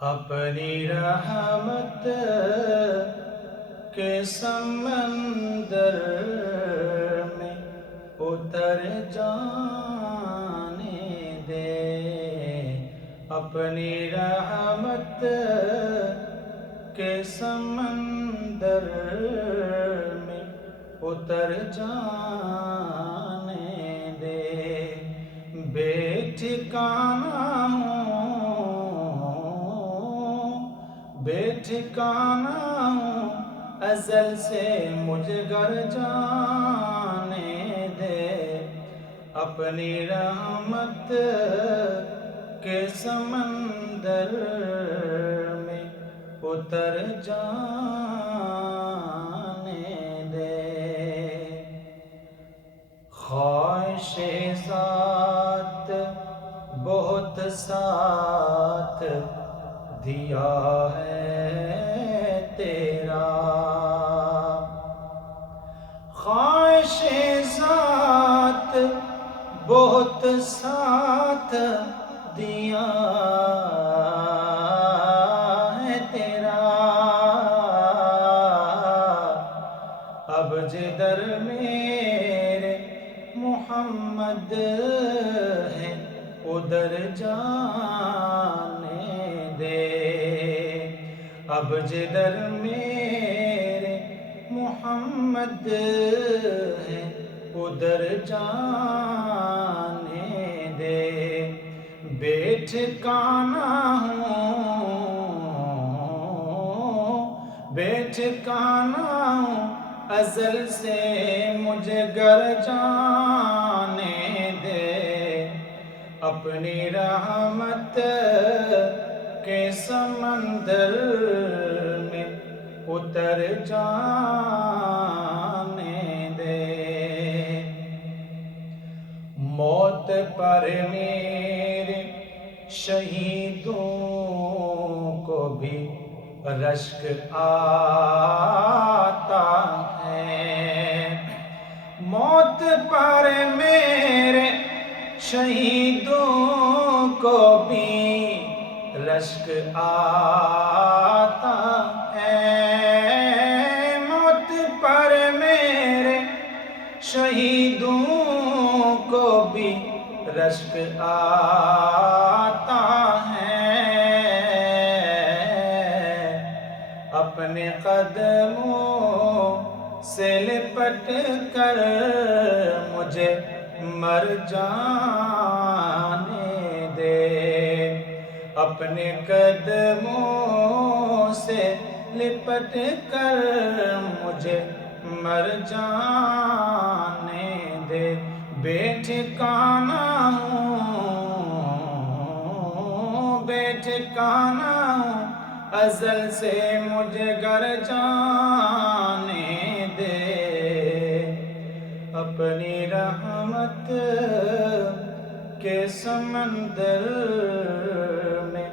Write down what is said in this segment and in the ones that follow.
اپنی رحمت کے سمندر میں اتر جانے دے، اپنی رحمت کے سمندر میں اتر جانے دے، بے ٹھکانہ بے ٹھکانہ ہوں، ازل سے مجھے گھر جانے دے، اپنی رحمت کے سمندر میں اتر جانے دے۔ خواہش ذات بہت ساتھ دیا ہے تیرا، خواہش ذات بہت ساتھ دیا ہے تیرا، اب جدھر میرے محمد ہے ادھر جانے دے، اب جدھر میرے محمد ہے ادھر جانے دے، بے ٹھکانہ ہوں، بے ٹھکانہ ہوں، ازل سے مجھے گھر جانے دے، اپنی رحمت کے سمندر میں اتر جانے دے۔ موت پر میرے شہیدوں کو بھی رشک آتا ہے، موت پر میرے شہیدوں کو بھی رشک آتا ہے، موت پر میرے شہیدوں کو بھی رشک آتا ہے، اپنے قدموں سے لپٹ کر مجھے مر جانے دے، اپنے قدموں سے لپٹ کر مجھے مر جانے دے، بے ٹھکانہ ہوں، بے ٹھکانہ ہوں، ازل سے مجھے گھر جانے دے، اپنی رحمت کے سمندر میں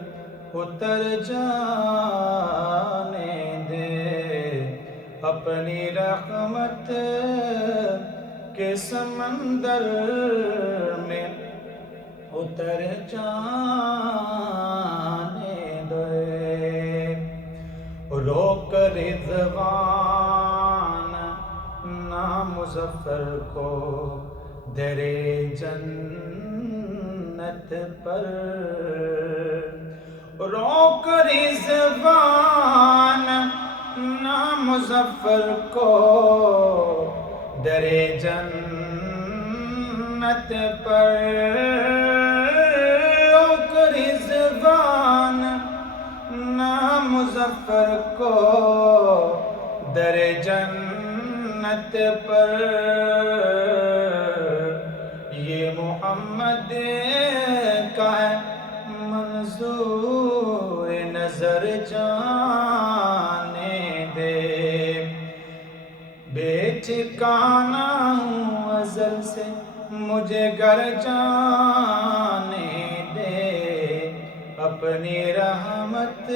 اتر جانے دے، اپنی رحمت کے سمندر میں اتر جانے دے، روک رضوان نامظفر کو در جنت پر، روک رضوان نامظفر کو در جنت پر، روک رضوان نامظفر کو در جنت پر، یہ محمد کا ہے منظور نظر جانے دے، بے ٹھکانہ ہوں، ازل سے مجھے گھر جانے دے، اپنی رحمت